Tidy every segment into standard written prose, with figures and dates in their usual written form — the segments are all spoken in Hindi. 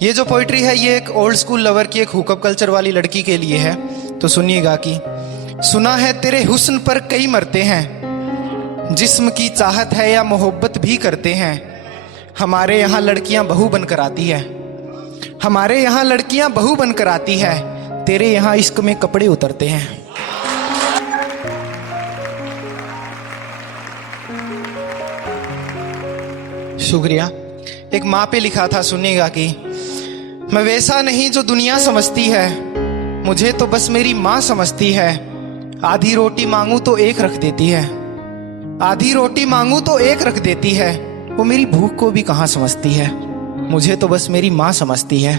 ये जो पोइट्री है ये एक ओल्ड स्कूल लवर की, एक हुकअप कल्चर वाली लड़की के लिए है। तो सुनिएगा कि सुना है तेरे हुस्न पर कई मरते हैं, जिस्म की चाहत है या मोहब्बत भी करते हैं। हमारे यहाँ लड़कियां बहू बनकर आती है, हमारे यहाँ लड़कियां बहू बनकर आती है, तेरे यहाँ इश्क में कपड़े उतरते हैं। शुक्रिया। एक माँ पे लिखा था, सुनिएगा कि मैं वैसा नहीं जो दुनिया समझती है, मुझे तो बस मेरी माँ समझती है। आधी रोटी मांगू तो एक रख देती है, आधी रोटी मांगू तो एक रख देती है। वो मेरी भूख को भी कहाँ समझती है, मुझे तो बस मेरी माँ समझती है।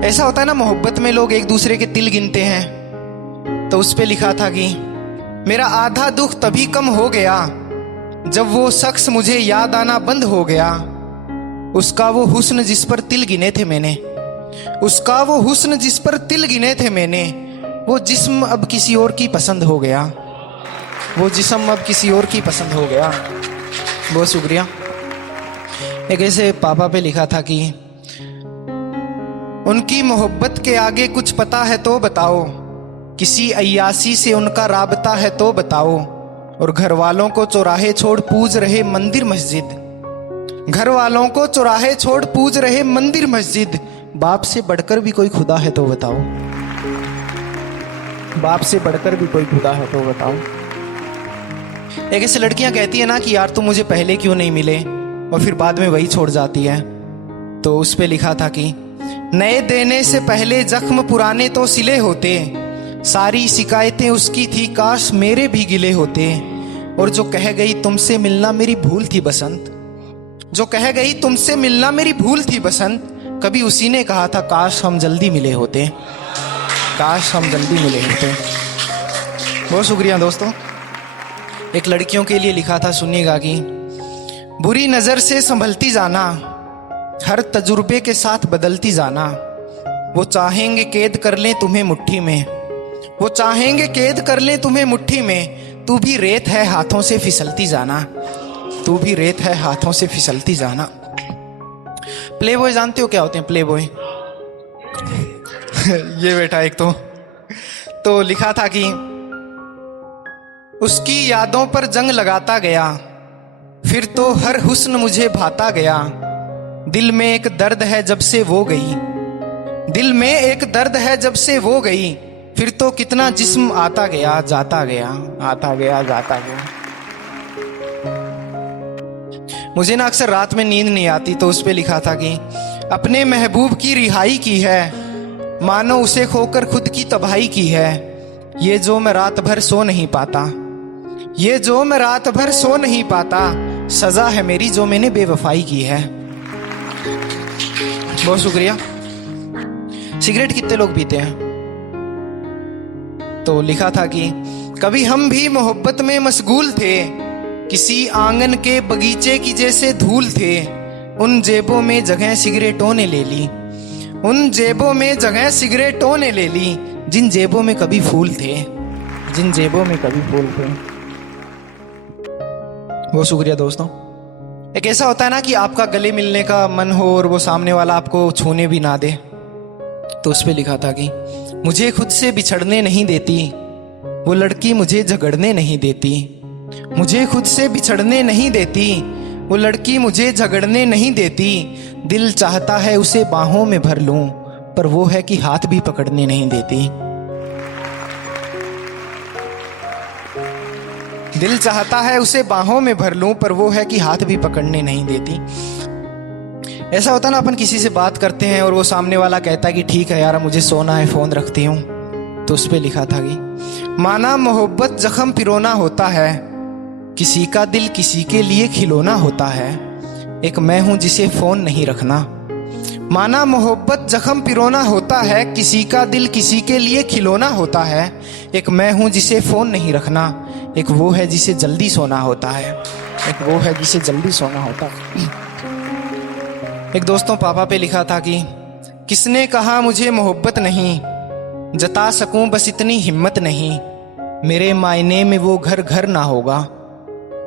ऐसा होता है ना मोहब्बत में, लोग एक दूसरे के तिल गिनते हैं। तो उस पे लिखा था कि मेरा आधा दुख तभी कम हो गया जब वो शख्स मुझे याद आना बंद हो गया। उसका वो हुस्न जिस पर तिल गिने थे मैंने, उसका वो हुस्न जिस पर तिल गिने थे मैंने, वो जिस्म अब किसी और की पसंद हो गया, वो जिस्म अब किसी और की पसंद हो गया। बहुत शुक्रिया। एक ऐसे पापा पे लिखा था कि उनकी मोहब्बत के आगे कुछ पता है तो बताओ, किसी अय्यासी से उनका राबता है तो बताओ। और घर वालों को चौराहे छोड़ पूज रहे मंदिर मस्जिद, घर वालों को चौराहे छोड़ पूज रहे मंदिर मस्जिद। बाप से बढ़कर भी कोई खुदा है तो बताओ, बाप से बढ़कर भी कोई खुदा है तो बताओ। एक ऐसी लड़कियां कहती है ना कि यार तुम मुझे पहले क्यों नहीं मिले, और फिर बाद में वही छोड़ जाती है। तो उस पे लिखा था कि नए देने से पहले जख्म पुराने तो सिले होते, सारी शिकायतें उसकी थी काश मेरे भी गिले होते। और जो कह गई तुमसे मिलना मेरी भूल थी बसंत, जो कह गई तुमसे मिलना मेरी भूल थी बसंत, कभी उसी ने कहा था काश हम जल्दी मिले होते, काश हम जल्दी मिले होते। बहुत शुक्रिया दोस्तों। एक लड़कियों के लिए लिखा था, सुनिएगा कि बुरी नजर से संभलती जाना, हर तजुर्बे के साथ बदलती जाना। वो चाहेंगे कैद कर लें तुम्हें मुट्ठी में, वो चाहेंगे कैद कर लें तुम्हें मुट्ठी में। तू भी रेत है हाथों से फिसलती जाना, तू भी रेत है हाथों से फिसलती जाना। प्ले बॉय जानते हो क्या होते हैं प्ले बॉय? ये बेटा एक तो लिखा था कि उसकी यादों पर जंग लगाता गया, फिर तो हर हुस्न मुझे भाता गया। दिल में एक दर्द है जब से वो गई, दिल में एक दर्द है जब से वो गई। फिर तो कितना जिस्म आता गया जाता गया, आता गया जाता गया। मुझे ना अक्सर रात में नींद नहीं आती, तो उस पे लिखा था कि अपने महबूब की रिहाई की है, मानो उसे खोकर खुद की तबाही की है। ये जो मैं रात भर सो नहीं पाता, ये जो मैं रात भर सो नहीं पाता, सजा है मेरी जो मैंने बेवफाई की है। बहुत शुक्रिया। सिगरेट कितने लोग पीते हैं? तो लिखा था कि कभी हम भी मोहब्बत में मशगूल थे, किसी आंगन के बगीचे की जैसे धूल थे। उन जेबों में जगह सिगरेटों ने ले ली, उन जेबों में जगह सिगरेटों ने ले ली, जिन जेबों में कभी फूल थे, जिन जेबों में कभी फूल थे। बहुत शुक्रिया दोस्तों। एक ऐसा होता है ना कि आपका गले मिलने का मन हो और वो सामने वाला आपको छूने भी ना दे। तो उस पे लिखा था कि मुझे खुद से बिछड़ने नहीं देती, वो लड़की मुझे झगड़ने नहीं देती, मुझे खुद से बिछड़ने नहीं देती, वो लड़की मुझे झगड़ने नहीं देती। दिल चाहता है उसे बाहों में भर लूं, पर वो है कि हाथ भी पकड़ने नहीं देती। दिल चाहता है उसे बाहों में भर लूं, पर वो है कि हाथ भी पकड़ने नहीं देती। ऐसा होता ना, अपन किसी से बात करते हैं और वो सामने वाला कहता है कि ठीक है यार मुझे सोना है, फोन रखती हूँ। तो उस पे लिखा था कि माना मोहब्बत जख्म पिरोना होता है, किसी का दिल किसी के लिए खिलौना होता है, एक मैं हूं जिसे फोन नहीं रखना। माना मोहब्बत जख्म पिरोना होता है, किसी का दिल किसी के लिए खिलौना होता है, एक मैं हूं जिसे फोन नहीं रखना, एक वो है जिसे जल्दी सोना होता है, एक वो है जिसे जल्दी सोना होता है। एक दोस्तों पापा पे लिखा था कि किसने कहा मुझे मोहब्बत नहीं, जता सकूं बस इतनी हिम्मत नहीं। मेरे मायने में वो घर घर ना होगा,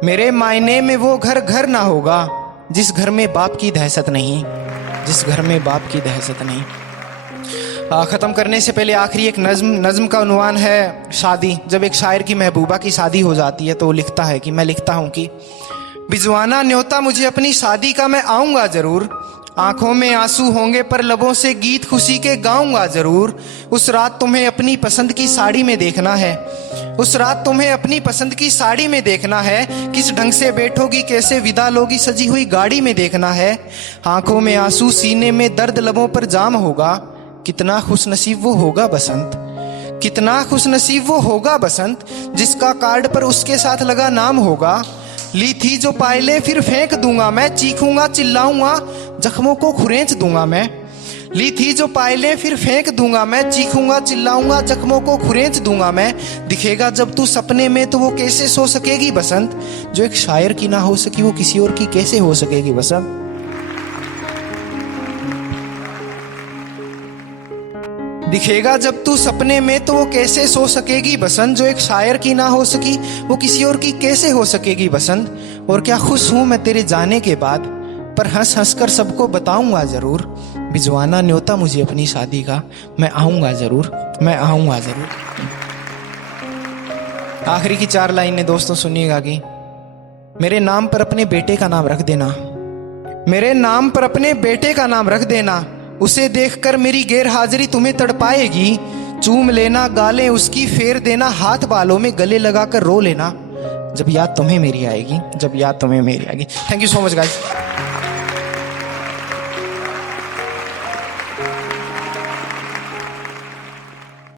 मेरे मायने में वो घर घर ना होगा, जिस घर में बाप की दहशत नहीं। जिस घर में बाप की दहशत नहीं। ख़त्म करने से पहले आखिरी एक नज़्म का उन्वान है शादी। जब एक शायर की महबूबा की शादी हो जाती है तो वो लिखता है कि मैं लिखता हूँ कि बिजवाना न्योता मुझे अपनी शादी का, मैं आऊँगा ज़रूर। आंखों में आंसू होंगे पर लबों से गीत खुशी के गाऊंगा ज़रूर। उस रात तुम्हें अपनी पसंद की साड़ी में देखना है, उस रात तुम्हें अपनी पसंद की साड़ी में देखना है। किस ढंग से बैठोगी, कैसे विदा लोगी, सजी हुई गाड़ी में देखना है। आंखों में आंसू, सीने में दर्द, लबों पर जाम होगा। कितना खुशनसीब वो होगा बसंत, कितना खुशनसीब वो होगा बसंत, जिसका कार्ड पर उसके साथ लगा नाम होगा। ली थी जो पायले फिर फेंक दूंगा मैं, चीखूंगा चिल्लाऊंगा जख्मों को खुरेंच दूंगा मैं। ली थी जो पायले फिर फेंक दूंगा मैं, चीखूंगा चिल्लाऊंगा जख्मों को खुरेंच दूंगा मैं। दिखेगा जब तू सपने में तो वो कैसे सो सकेगी बसंत, जो एक शायर की ना हो सकी वो किसी और की कैसे हो सकेगी बसंत। दिखेगा जब तू सपने में तो वो कैसे सो सकेगी बसंत, जो एक शायर की ना हो सकी वो किसी और की कैसे हो सकेगी बसंत। और क्या खुश हूं मैं तेरे जाने के बाद, पर हंस हंस कर सबको बताऊंगा जरूर। भिजवाना न्योता मुझे अपनी शादी का, मैं आऊंगा जरूर, मैं आऊंगा जरूर। आखिरी की 4 लाइनें दोस्तों सुनिएगा कि मेरे नाम पर अपने बेटे का नाम रख देना, मेरे नाम पर अपने बेटे का नाम रख देना। उसे देखकर मेरी गैर हाजिरी तुम्हें तड़पाएगी। चूम लेना गालें उसकी, फेर देना हाथ बालों में, गले लगाकर रो लेना जब याद तुम्हें मेरी आएगी, जब याद तुम्हें मेरी आएगी। Thank you so much guys.